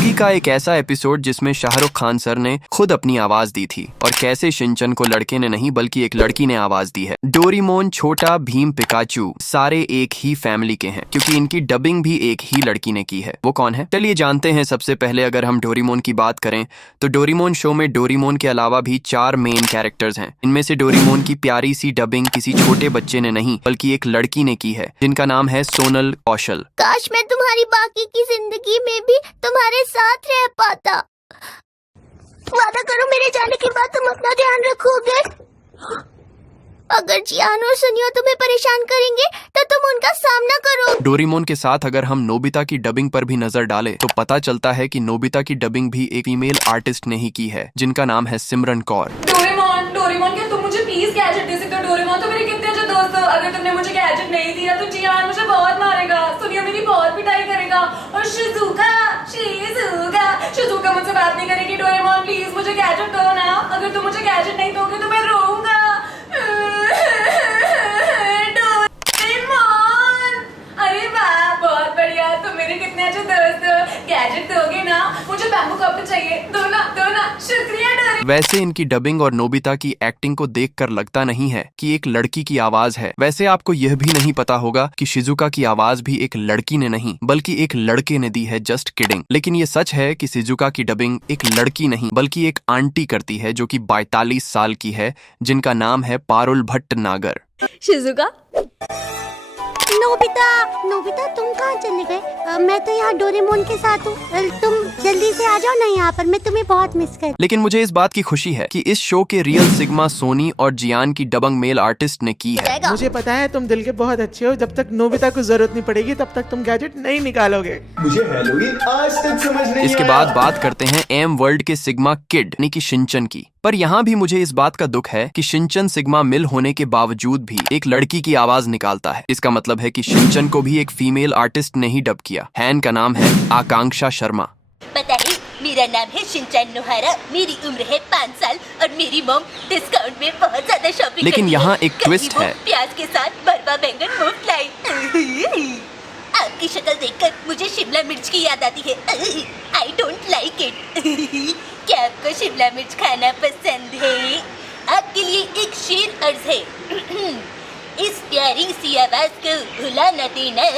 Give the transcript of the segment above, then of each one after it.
ओगी का एक ऐसा एपिसोड जिसमें शाहरुख खान सर ने खुद अपनी आवाज दी थी और कैसे शिनचैन को लड़के ने नहीं बल्कि एक लड़की ने आवाज दी है। डोरेमोन, छोटा भीम, पिकाचू सारे एक ही फैमिली के हैं क्योंकि इनकी डबिंग भी एक ही लड़की ने की है। वो कौन है चलिए जानते हैं। सबसे पहले अगर हम डोरेमोन की बात करें तो डोरेमोन शो में डोरेमोन के अलावा भी 4 मेन कैरेक्टर्स हैं। इनमें से डोरेमोन की प्यारी सी डबिंग किसी छोटे बच्चे ने नहीं बल्कि एक लड़की ने की है जिनका नाम है सोनल कौशल। काश मैं तुम्हारी बाकी की जिंदगी में भी तुम्हारे साथ रह पाता। वादा करो मेरे जाने के बाद तुम अपना ध्यान रखोगे। अगर जियान और सुनियो तुम्हें परेशान करेंगे तो तुम उनका सामना करो। डोरेमोन के साथ अगर हम नोबिता की डबिंग पर भी नजर डालें तो पता चलता है कि नोबिता की डबिंग भी एक फीमेल आर्टिस्ट ने ही की है जिनका नाम है सिमरन कौर। डोरेमोन क्या तुम मुझे प्लीज गैजेट दे सकते हो? डोरेमोन तो मेरे कितने अच्छे दोस्त हो। अगर तुमने मुझे गैजेट नहीं दिया तो जियान मुझे बहुत मारेगा, सुनियो मेरी बहुत पिटाई करेगा और शिजुका मुझसे बात नहीं करेगी। डोरेमोन प्लीज मुझे गैजेट दो ना। अगर तुम मुझे गैजेट नहीं दोगे तो मैं रोऊंगा। अरे वाह बहुत बढ़िया, तुम मेरे कितने अच्छे दोस्त हो। गैजेट दोगे ना? मुझे बैम्बू कॉप्टर चाहिए। दो ना शुक्रिया डोरेमोन। वैसे इनकी डबिंग और नोबिता की एक्टिंग को देखकर लगता नहीं है कि एक लड़की की आवाज है। वैसे आपको यह भी नहीं पता होगा कि शिजुका की आवाज भी एक लड़की ने नहीं बल्कि एक लड़के ने दी है। Just kidding. लेकिन ये सच है कि शिजुका की डबिंग एक लड़की नहीं बल्कि एक आंटी करती है जो कि 42 साल की है जिनका नाम है पारुल भट्टनागर। शिजुका। नोबिता तुम कहाँ चले गए? मैं तो यहाँ डोरेमोन के साथ हूँ। तुम जल्दी से आ जाओ ना यहाँ पर, मैं तुम्हें बहुत मिस कर। लेकिन मुझे इस बात की खुशी है कि इस शो के रियल सिग्मा सोनी और जियान की डबिंग मेल आर्टिस्ट ने की है। मुझे पता है तुम दिल के बहुत अच्छे हो। जब तक नोबिता को जरूरत नहीं पड़ेगी तब तक तुम गैजेट नहीं निकालोगे। मुझे हैलोवीन आज तक समझ नहीं इसके बाद बात करते हैं एम वर्ल्ड के सिग्मा किड यानी कि शिनचैन की। पर यहाँ भी मुझे इस बात का दुख है कि शिनचैन सिग्मा मिल होने के बावजूद भी एक लड़की की आवाज निकालता है। इसका मतलब है कि शिनचैन को भी एक फीमेल आर्टिस्ट ने ही डब किया है। इनका नाम है आकांक्षा शर्मा। पता है मेरा नाम है शिनचैन नोहारा, मेरी उम्र है 5 साल और मेरी मॉम डिस्काउंट में बहुत ज्यादा शॉपिंग लेकिन यहाँ एक ट्विस्ट है। प्याज के साथ भरवा बैंगन मुफ्त लाई। आपकी शक्ल देखकर मुझे शिमला मिर्च की याद आती है। I don't like it. क्या आपको शिमला मिर्च खाना पसंद है? आपके लिए एक शेर अर्ज है। इस प्यारी सी आवाज को भुला न देना,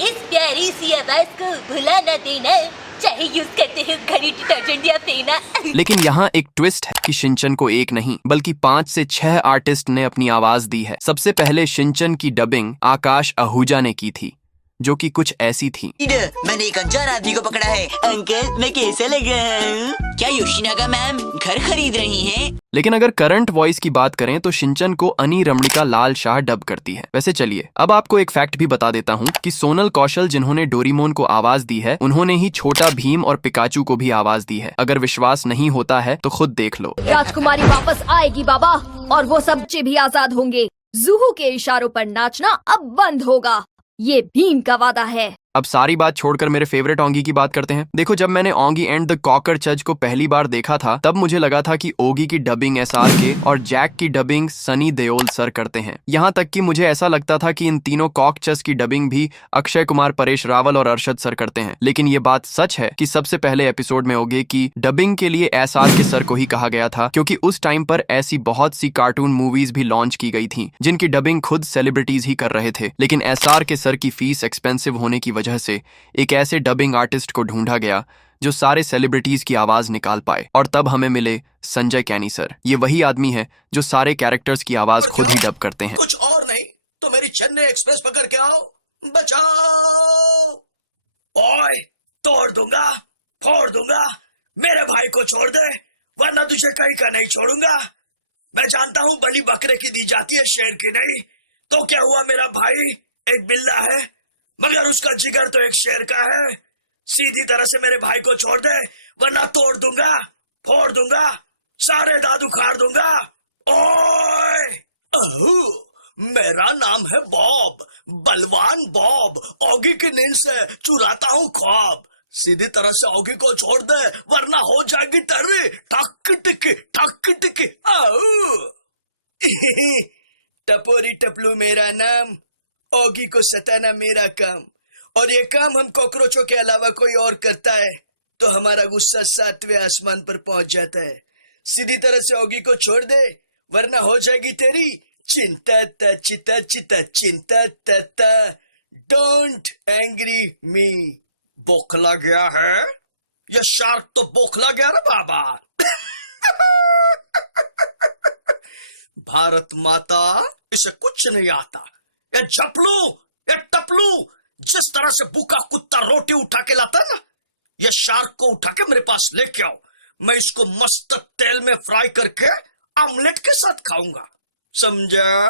इस प्यारी सी आवाज को भुला न देना, चाहे यूज करते हो घड़ी डिटर्जेंट या फेना। लेकिन यहाँ एक ट्विस्ट है कि शिनचैन को एक नहीं बल्कि 5 से 6 आर्टिस्ट ने अपनी आवाज दी है। सबसे पहले शिनचैन की डबिंग आकाश आहूजा ने की थी जो कि कुछ ऐसी थी। मैंने एक अनजान आदमी को पकड़ा है। अंकल मैं कैसे लग रहा हूँ? क्या योशिनागा मैम घर खरीद रही हैं? लेकिन अगर करंट वॉइस की बात करें तो शिनचैन को अनी रमणिका लाल शाह डब करती है। वैसे चलिए अब आपको एक फैक्ट भी बता देता हूँ कि सोनल कौशल जिन्होंने डोरेमोन को आवाज दी है उन्होंने ही छोटा भीम और पिकाचू को भी आवाज दी है। अगर विश्वास नहीं होता है तो खुद देख लो। राजकुमारी वापस आएगी बाबा और वो सब बच्चे भी आजाद होंगे। जूहू के इशारों पर नाचना अब बंद होगा, ये भीम का वादा है। अब सारी बात छोड़कर मेरे फेवरेट ओगी की बात करते हैं। देखो जब मैंने ओगी एंड द कॉकरचज को पहली बार देखा था तब मुझे लगा था कि ओगी की डबिंग SRK और जैक की डबिंग सनी देओल सर करते हैं। यहाँ तक कि मुझे ऐसा लगता था कि इन तीनों कॉकचज की डबिंग भी अक्षय कुमार, परेश रावल और अरशद सर करते हैं। लेकिन ये बात सच है कि सबसे पहले एपिसोड में ओगी की डबिंग के लिए SRK सर को ही कहा गया था क्योंकि उस टाइम पर ऐसी बहुत सी कार्टून मूवीज भी लॉन्च की गई थी जिनकी डबिंग खुद सेलिब्रिटीज ही कर रहे थे। लेकिन SRK सर की फीस एक्सपेंसिव होने की वजह से एक ऐसे डबिंग आर्टिस्ट को ढूंढा गया जो सारे सेलिब्रिटीज की आवाज निकाल पाए और तब हमें मिले संजय कैनी सर। ये वही आदमी है जो सारे कैरेक्टर्स की आवाज खुद ही डब करते हैं। कुछ और नहीं तो मेरी चेन्नई एक्सप्रेस पकड़ के आओ, बचाओ। ओए तोड़ दूंगा, फोड़ दूंगा, मेरे भाई को छोड़ दे वरना तुझे कहीं का नहीं छोड़ूंगा। मैं जानता हूँ बलि बकरे की दी जाती है शेर की नहीं। तो क्या हुआ, मेरा भाई एक बिल्ला है मगर उसका जिगर तो एक शेर का है। सीधी तरह से मेरे भाई को छोड़ दे वरना तोड़ दूंगा, फोड़ दूंगा, सारे दांत उखाड़ दूंगा। ओए मेरा नाम है बॉब, बलवान बॉब। ओगी की नींद से चुराता हूँ ख्वाब। सीधी तरह से ओगी को छोड़ दे वरना हो जाएगी टर्री। टक टिकी टपोरी टपलू मेरा नाम, ओगी को सताना मेरा काम। और ये काम हम कॉकरोचों के अलावा कोई और करता है तो हमारा गुस्सा 7वें आसमान पर पहुंच जाता है। सीधी तरह से ऑगी को छोड़ दे, वरना हो जाएगी तेरी चिंता ता चिता चिता चिंता ता। डोंट एंग्री मी। बोखला गया है? ये शार्क तो बोखला गया ना बाबा। भारत माता, इसे कुछ नहीं आता। ये झपलू, ये टपलू, जिस तरह से भूखा कुत्ता रोटी उठा के लाता ना, ये शार्क को उठा के मेरे पास लेके आओ। मैं इसको मस्त तेल में फ्राई करके ऑमलेट के साथ खाऊंगा, समझा?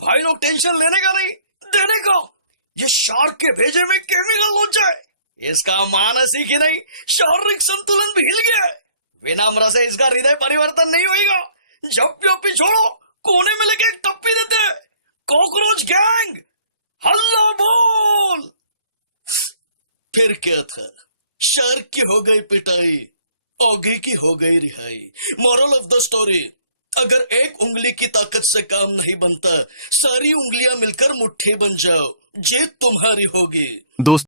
भाई लोग टेंशन लेने का नहीं, देने का। ये शार्क के भेजे में केमिकल हो जाए, इसका मानसिक ही नहीं शारीरिक संतुलन भी हिल गया है। विनम्र से इसका हृदय परिवर्तन नहीं होगा। झप्पी छोड़ो, कोने में लेके एक टप्पी देते। कॉकरोच गैंग, हल्ला बोल। फिर क्या था? शार्क की हो गई पिटाई, ऑगी की हो गई रिहाई। मोरल ऑफ द स्टोरी, अगर एक उंगली की ताकत से काम नहीं बनता, सारी उंगलियां मिलकर मुट्ठी बन जाओ, जीत तुम्हारी होगी। दोस्तों